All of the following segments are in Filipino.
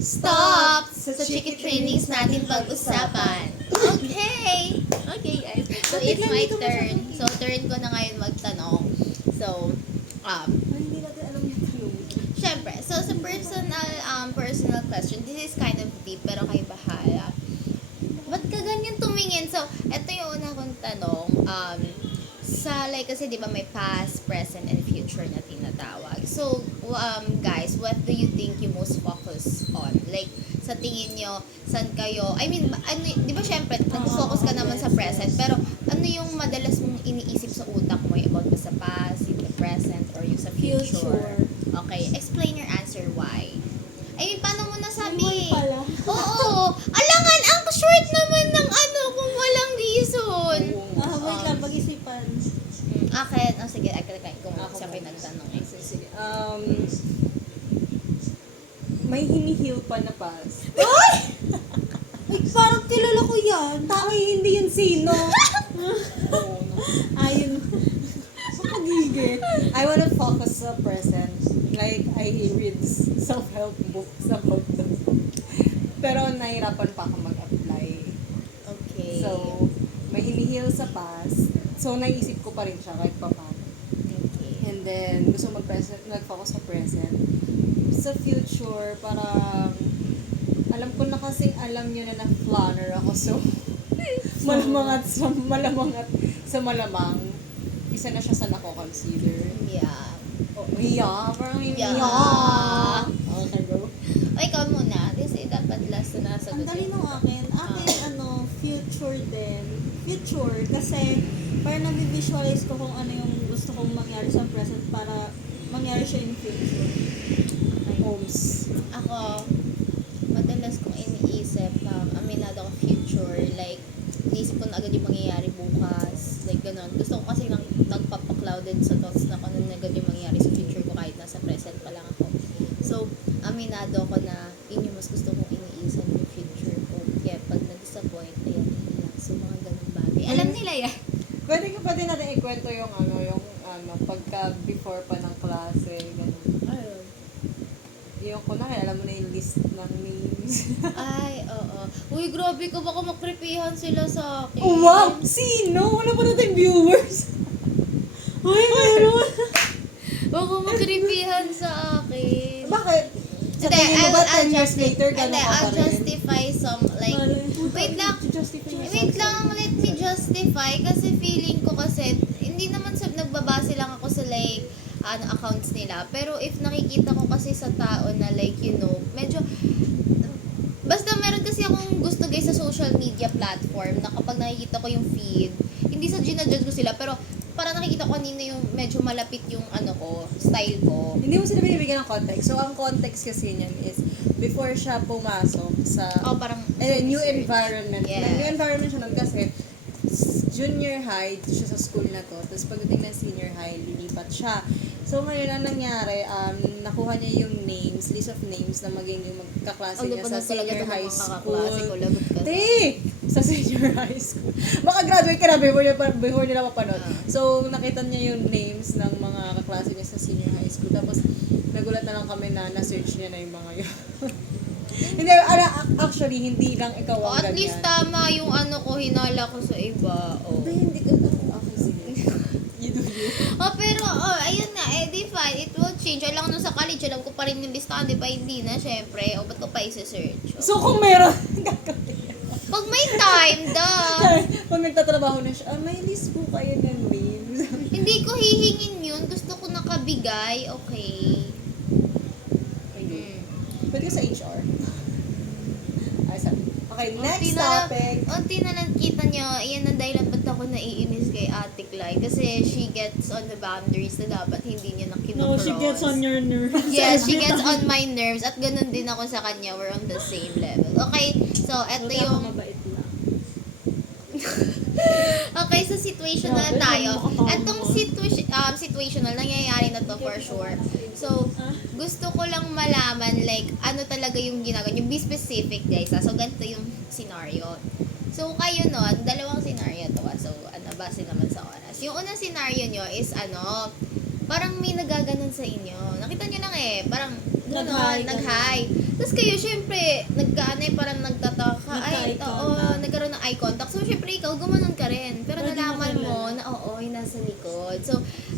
Stop! Sa Chiki Trainings natin pag-usapan. Okay! Okay, guys. So, it's my turn. So, turn ko na ngayon magtanong. So, Hindi natin alam yung tanong. syempre, so sa personal question, this is kind of deep, pero kayo bahala. Ba't ka ganyan tumingin? So, eto yung una kong tanong. Kasi di ba may past, present, and future na tinatawag. So, guys, what do you think you most focus on? Like, sa tingin nyo, saan kayo, di ba syempre, nag-focus ka naman sa present, pero ano yung madalas mong iniisip sa utak mo? About ba sa past, yung the present, or yung sa future? Okay, explain your answer why. Paano mo nasabi? Pala. Oo, alangan, ang short naman ng kung walang reason. Wait lang, pag-isipan. Akin, sige, kung Ako siya muna. pinagtanong. Sige. May hinihil pa na past. Ay, parang kilala ko yan. Tama hindi yun sino. Oo, no. Ayun. Pagigit. I wanna focus sa present. Like, I read self-help books about them. Pero nahirapan pa ako mag-apply. Okay. So, may hinihil sa past. So, naisip ko pa rin siya kahit pa paano. Okay. And then, gusto nag-focus sa present. Sa future, parang, alam ko na kasing alam nyo na na-planner ako. So, malamang at sa malamang, isa na siya sa nako-consider. Yeah. Oh, yeah, parang Yeah. yeah. Okay, go. O, ikaw muna. Kasi dapat last na nasagot Ang dali yun. nung akin. Future din. Future, kasi parang nabivisualize ko kung ano yung gusto kong mangyari sa present para mangyari siya in future. Homes. Ako, madalas kong iniisip na aminado ko future. Like, iniisip ko na agad yung mangyayari bukas. Like, ganun. Gusto ko kasi nagpapaklouded sa thoughts na kung ano na agad yung mangyayari sa future ko kahit nasa present pa lang ako. So, aminado ko na yun yung mas gusto kong iniisip yung future ko. Kaya pag na-disappoint, ayan, iiyak. So, mga ganun bagay. Alam nila yan. Pwede natin ikwento yung pagka before pa ng klase, ganun. Ayun. Yung kunwari, alam mo na yung list ng names. Ay, oo. Uy, grabe ka. Baka makripihan sila sa akin. Oh, wow! Sino? Wala pa natin viewers. Uy, meron! Baka makripihan sa akin. Bakit? Sa Hindi, tingin mo ba 10 years justify- later, gano'n hindi, ka pa I'll rin? justify some, like, wait lang. Wait lang, let me justify. Kasi feeling ko kasi, hindi naman nagbabase lang ako sa like, accounts nila. Pero if nakikita ko kasi sa tao na like, medyo, basta meron kasi akong gusto guys sa social media platform na kapag nakikita ko yung feed, hindi sa ginajudge ko sila, pero parang nakikita ko kanino yung medyo malapit yung style ko. Hindi mo sila binibigyan ng context. So, ang context kasi niyan is, before siya pumasok sa Parang, new research. environment. Yes. New environment siya nun kasi junior high siya sa school na to. Tapos pagdating ng senior high, lilipat siya. So ngayon ang nangyari, nakuha niya yung names, list of names na maging yung magkaklase niya sa senior high school. Lagot ka. Sa senior high school. Baka graduate ka na before nila mapanood. So nakita niya yung names ng mga kaklase niya sa senior high school. Tapos nagulat na lang kami na na-search niya na yung mga yun. Hindi, actually, hindi lang ikaw ang At ganyan. least tama yung ko, hinala ko sa iba. Hindi ka. Okay, sige. You do you. Pero, ayun nga, di fine. It will change. Alam ko nung sa college, alam ko pa rin yung listahan, di ba? Hindi na, syempre. Ba't ko pa isa-search? So, kung meron, gagawin. Pag may time, Pag nagtatrabaho na siya, may list po kayo ng names. hindi ko hihingin yun. Gusto ko nakabigay. Okay. Pwede ka sa HR. Okay, next topic. Unti na lang kita nyo, yan ang dahilan ba't ako naiinis kay Ate Clyde. Kasi she gets on the boundaries na dapat hindi niya na No, kinocross. she gets on your nerves. Yes, she gets on my nerves. At ganun din ako sa kanya. We're on the same level. Okay, so eto Buti ako yung... mabait lang. Okay, so situational Grabe, tayo. nakakatawa Etong mo. situational, nangyayari na to for sure. So, gusto ko lang malaman, like, ano talaga yung ginagawa nyo. Be specific, guys. So, ganito yung scenario. So, kayo nun, dalawang scenario to. So, base naman sa oras. Yung unang scenario nyo is, parang may nagaganon sa inyo. Nakita nyo lang parang Nag-hi. Nag-hi. Tapos kayo, syempre, parang nagtataka. Nagka-eye Oo, contact. nagkaroon ng eye contact. So, syempre, ikaw, gumanon ka rin. Pero Pero di mo nalaman mo kilala. na, oo, yung nasa likod. So,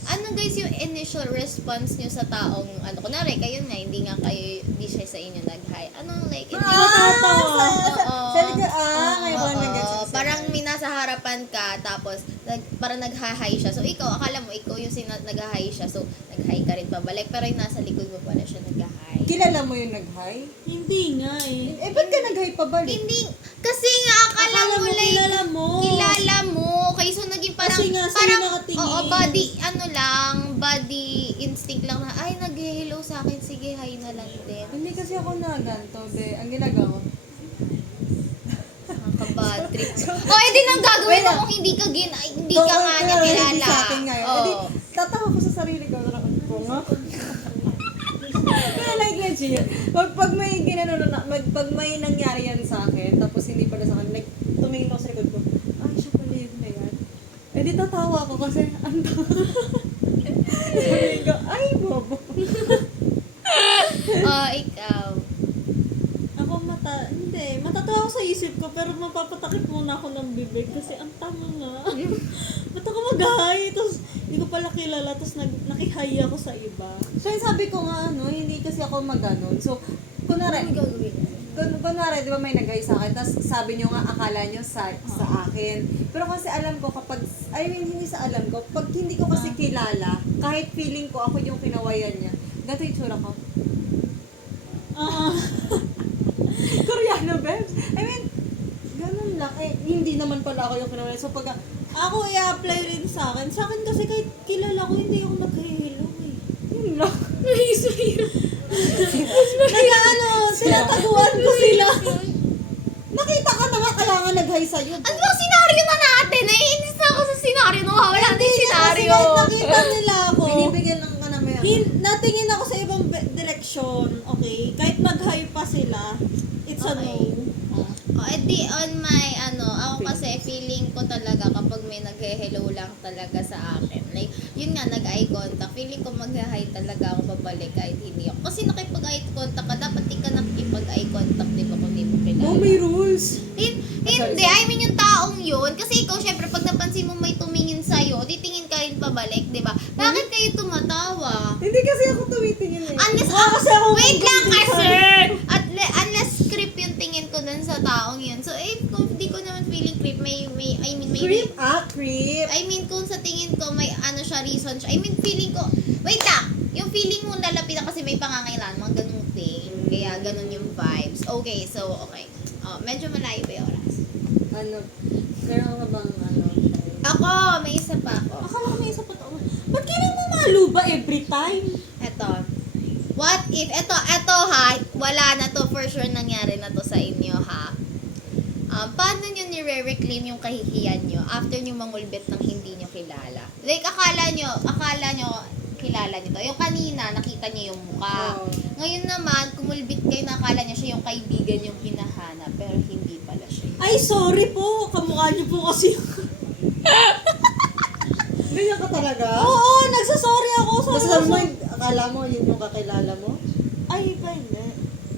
ano guys yung initial response nyo sa taong, kunwari, kayo nga, hindi siya sa inyo nag-hi. Anong like, Natatawa. Oo. Ngayon ko lang Oo, nag-gets. parang may nasa harapan ka, tapos parang nag-hi siya. So, ikaw, akala mo, ikaw yung nag-hi siya. So, nag-hi ka rin pabalik. Pero yung nasa likod mo pala siya nag-hi. Kilala mo yung nag-hi? Hindi nga eh. Eh, ba't ka nag-hi pabalik? Hindi, kasi nga, akala mo, like, kilala mo. kilala mo. Kaya so, naging parang, Kasi nga, sa'yo parang, nakatingin. oo, body instinct lang na, ay, nag-hello sa akin, sige, hi na lang din. Hindi kasi ako na ganito, be. Ang ginagawa ko. Nakaka-bad trip. O, edi nang gagawin Wait mo lang. kung hindi ka nga niya kilala. Sa akin ngayon. Oo. Edi, tatawa ko sa sarili ko. Ko nga. Pero like legit, pag may pag may nangyari yan sa akin, tapos hindi pala sa akin, like, tumingin ako sa likod ko, ay, siya pala yun na yan. Eh, di tatawa ako kasi, ang tawa. Sabi ko, ay, bobo. Ikaw. Ako hindi. Matatawa ako sa isip ko, pero mapapatakip muna ako ng bibig kasi ang tama nga. Ba't ako mag-hi? Tapos, hindi ko pala kilala, tapos nakihay ako sa iba. So, yung sabi ko nga, hindi kasi ako mag-ganon. So, kunwari, Ano gagawin? kunwari, di ba may nag-hi sa akin, tapos sabi nyo nga, akala nyo sa akin. Pero kasi alam ko, hindi sa alam ko, pag hindi ko kasi kilala, kahit feeling ko ako yung kinawayan niya, gato yung tsura ko. Koreano, babes. I mean, ganun lang. Eh, hindi naman pala ako yung kinawayan. So, pag, Ako, i-apply rin sa akin. Sa akin kasi kahit kilala ko, hindi ako nag-hello eh. yun lang. Tinataguan ko sila. Nakita ka na nga, kaya nga nag-hi sa'yo. Ano bang senaryo na natin? Naiinis na ako sa senaryo. Wala na yung senaryo. Kasi kahit nakita nila ako, Binibigyan lang ka namin. natingin ako sa ibang direksyon, okay? Kahit mag-hi pa sila, it's a Okay. no. Edi on my, ako kasi feeling ko talaga kapag may nag-hello lang talaga sa akin. Like, yun nga, nag-eye contact. Feeling ko mag-hi talaga ako babalik kahit hindi ako. Kasi nakipag-eye contact ka, dapat di ka nakipag-eye contact, di ba, kung di mo kilala. Oh, may rules. Hindi, I mean yung taong yun. Kasi ikaw, syempre, pag napansin mo may tumingin sa'yo, titingin ka rin pabalik, di ba? Bakit kayo tumatawa? Hindi kasi ako tumitingin eh. Unless, Kasi ako wait lang hindi kasi! sa- Unless script yung tingin ko dun sa taong yun. So, kung di ko naman feeling creep, may Creep? Creep. I mean, kung sa tingin ko may reason siya. I mean, feeling ko, wait lang, yung feeling mo lalapitan kasi may pangangailangan, mga ganung thing. Kaya ganun yung vibes. Okay, so, okay. Medyo malayo pa yung oras. Meron ka bang Ako, may isa pa ako. Akala ko may isa pa to. Ba't kailangan mo maluba every time? Eto. What if, eto ha, wala na to, for sure nangyari na to sa inyo ha. Paano nyo nire-reclaim yung kahihiyan nyo after nyo mangulbit ng hindi nyo kilala? Like, akala nyo kilala nyo to. Yung kanina, nakita nyo yung mukha. Oo. Ngayon naman, kumulbit kayo, nakala nyo siya yung kaibigan yung hinahanap, pero hindi pala siya. Ay, sorry po. Kamukha niyo po kasi. Ganyan ka talaga? Oo, nagsasorry ako. Basta sabi mo, akala mo yun yung kakilala mo? Ay, iba hindi.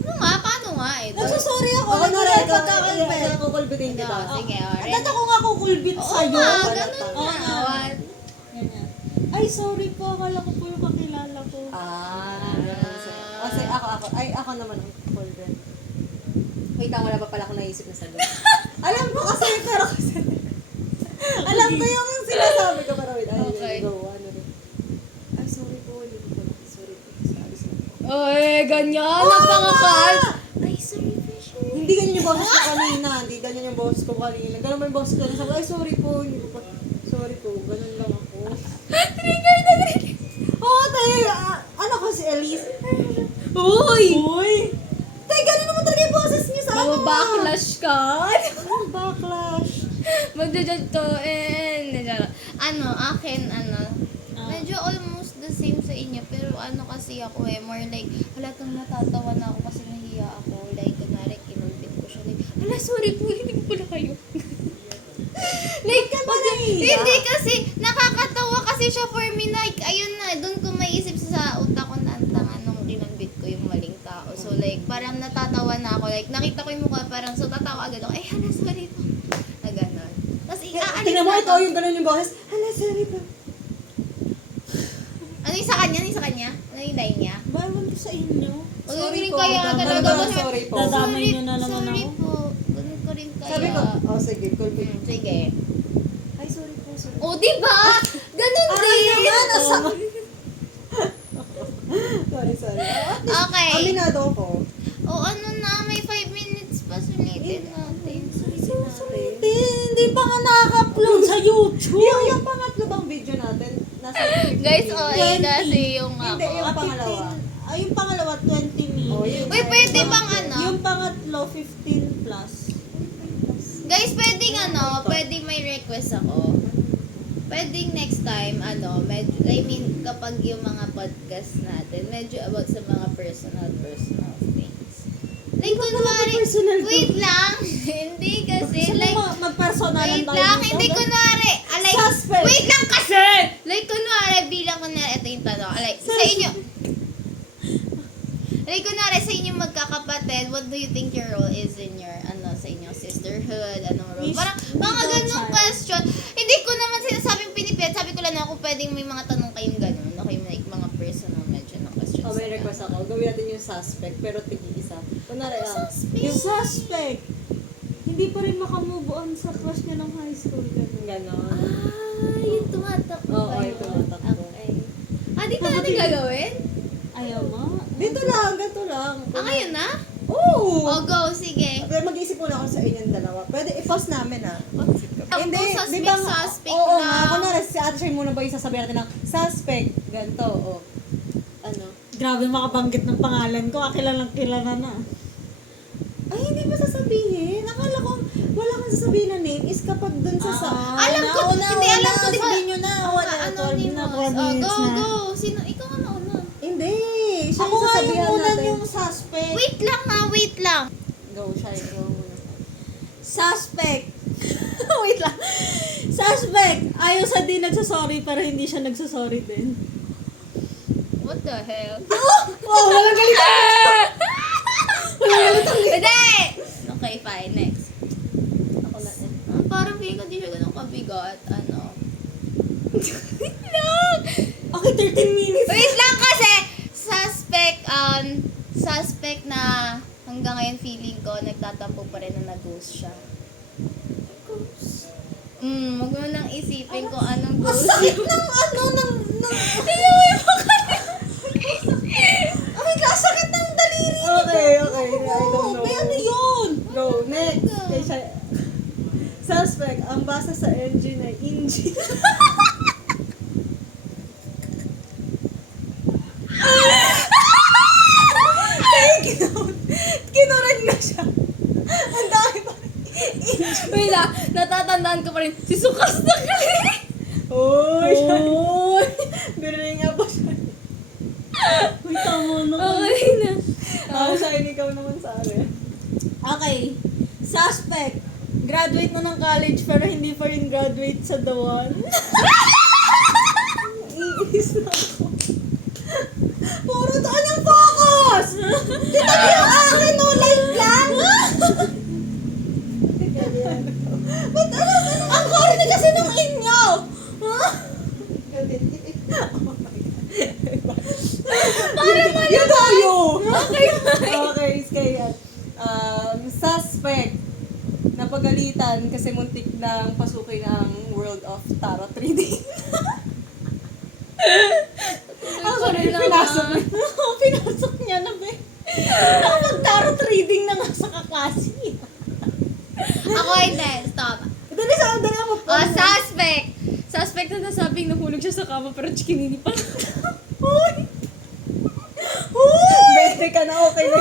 Ano nga? Paano nga? Nagsasorry ako. Ako na rin, Nagkakalbet. kukulbitin kita. Sige, alright. Ba't ako nga kukulbit Oo sa'yo? nga, wala ganun pa. Oo nga. nga. Ganyan. Ay, sorry po. Akala ko po yung kakilala ko. Kasi ako naman ang kukulbit. Wait lang, wala pa pala akong naisip na sagot. Alam ko kasi, pero kasi, alam ko yung sinasabi ko, pero wait, Okay. go, ay, sorry po, hindi ko pala, sorry po, sabi sa po. Oy, ganyan. Napangakal. Ay, sorry, pressure. Hindi ganyan yung boses ko kanina, hindi ganyan yung boses ko kanina. Ganun ba yung boses ko kanina? Sabi, ay, sorry po, hindi ko pa, sorry po, ganun lang ako. Trigger na trigger. Oo, tayo, ano ko si Elise? Uy! Uy! Tay, ganun naman talaga yung boses niyo sa ano. Backlash ka. Anong backlash? Magja-judge to akin, medyo almost the same sa inyo, pero kasi ako more like, halatang natatawa na ako kasi nahiya ako, like, kunwari, kinulpit ko siya, like, hala, sorry po, hindi ko pala kayo. Like, hindi kasi, nakakatawa kasi siya for me, like, ayun na, doon ko maiisip sa utak ko na ang tanga nung kinulpit ko yung maling parang natatawa na ako. Like, nakita ko yung mukha, parang so tatawa agad ako, hala, sorry po. Na gano'n. Tapos aalis Tingnan mo, na ikaw ako. yung gano'n yung boses. Hala, sorry po. Ano yung sa kanya? Ano yung sa kanya? Ano yung line niya? Bawan ko sa inyo. Ganun Sorry rin po, kaya madam. talaga. Madam, Kasi- sorry po. Dadamay niyo na naman sorry ako. po. Ganun ko rin kaya. Sabi ko, oh sige, cool. Sige. Ay, sorry po, sorry. O, diba? Ganun din. Sorry. Okay. Aminado ko. O, ano na, may 5 minutes pa sulitin natin. Hindi pa nga nakaka-upload sa YouTube. Yung pangatlo bang video natin, nasa 15 Guys, minutes. OA kasi yung Hindi, ako. yung pangalawa. Ay, yung pangalawa, 20 minutes. Oh, yun. Uy, pwede bang ano? Yung pangatlo, 15 plus. Guys, pwedeng ano, pwedeng may request ako. Pwedeng next time, ano, medyo, I mean, kapag yung mga podcast natin, medyo about sa mga personal things. Like, kunwari, personal to. wait lang. Hindi kasi, Gusto like, mo mag-personalan wait tayo lang, dito? hindi kunwari, like, Suspect. wait lang kasi! Like, kunwari, bilang kunwari, ito yung tanong, like, sa inyo, like, kunwari, sa inyo magkakapatid, what do you think your role is in your, ano, sa inyong sisterhood, anong role? Miss- Parang, mga middle ganong child. question. Hindi ko naman sinasabing pinipilit, sabi ko lang na kung pwedeng may mga tanong kayong ganun, okay, like, mga personal medyo na questions. Oh, may request ako. Gawin natin yung suspect, pero tig-isa. Kunwari, Suspect. Yung suspect. Hindi pa rin makamove on sa crush niya ng high school. Ganun. ganon. Yung tumatakbo. Oo, ba yung yun? tumatakbo. Okay. Di pa natin gagawin? Ayaw mo? Dito lang, ganito lang. Ngayon na? Oo! O, go, sige. Okay, mag-isip muna ako sa inyong dalawa. Pwede i-pause namin ah. Hindi, suspect Oo na. nga, kunwari si Ate Shay muna ba yung sasabihin natin ng suspect, ganito, o. Ano? Grabe makabanggit ng pangalan ko. Kilalang kilala na. Ay, hindi ba sasabihin? Akala ko, wala kang sasabihin na name is kapag dun sa Alam ko, hindi alam ko, di ba? Sabihin nyo na. Wala, Anonymous. O, go, go. Sino? Ikaw nga mauna. Hindi. Siya Ako yung nga yung sasabihan una natin. yung suspect. Wait lang nga, wait lang. Go, Shay. Go muna. Suspect. Wait lang. Suspect. Ayaw sa di nagsasorry pero hindi siya nagsasorry din. What the hell? Oh, walang galitan! Hindi! Okay, fine. Next. Ako na eh. Parang feeling ko di siya ganun kabigat. Ano? Okay, 13 minutes. Wait lang kasi! Suspect na hanggang ngayon feeling ko nagtatampo pa rin na nag-ghost siya. Wag mo nang isipin kung anong Ang ghost. sakit ng ano, ng... Ay, sakit ng daliri. Okay, okay. I don't know. May ano yun? Go, next. Kay Shay. Suspect, ang basa sa engine ay engine. Kinurag na siya. Ang dami pa. Wait lang, natatandaan ko pa rin, si Sukas na kali. Uy! Uy! Biring nga pa siya. Uy, tama na. Okay na. Siya, ikaw naman sa akin. Okay. Suspect. Graduate na ng college pero hindi pa rin graduate sa The One. Iinis na ako. Puro doon ang focus! Kita niyo yung akin, no? Live lang! Ba't ano? Ang corny kasi nung inyo! Yun tayo! Okay, kaya suspect napagalitan kasi muntik nang pasukin ang World of Tarot Reading. Ang sorry lang pinasok ah. Pinasok niya na ba? Nakapag-tarot reading na nga sa kaklase. Ako hindi, stop. Dali sa dali mo. Suspect! Suspect na nasabing nahulog siya sa kama pero chikinini pa. Beste ka na, okay na.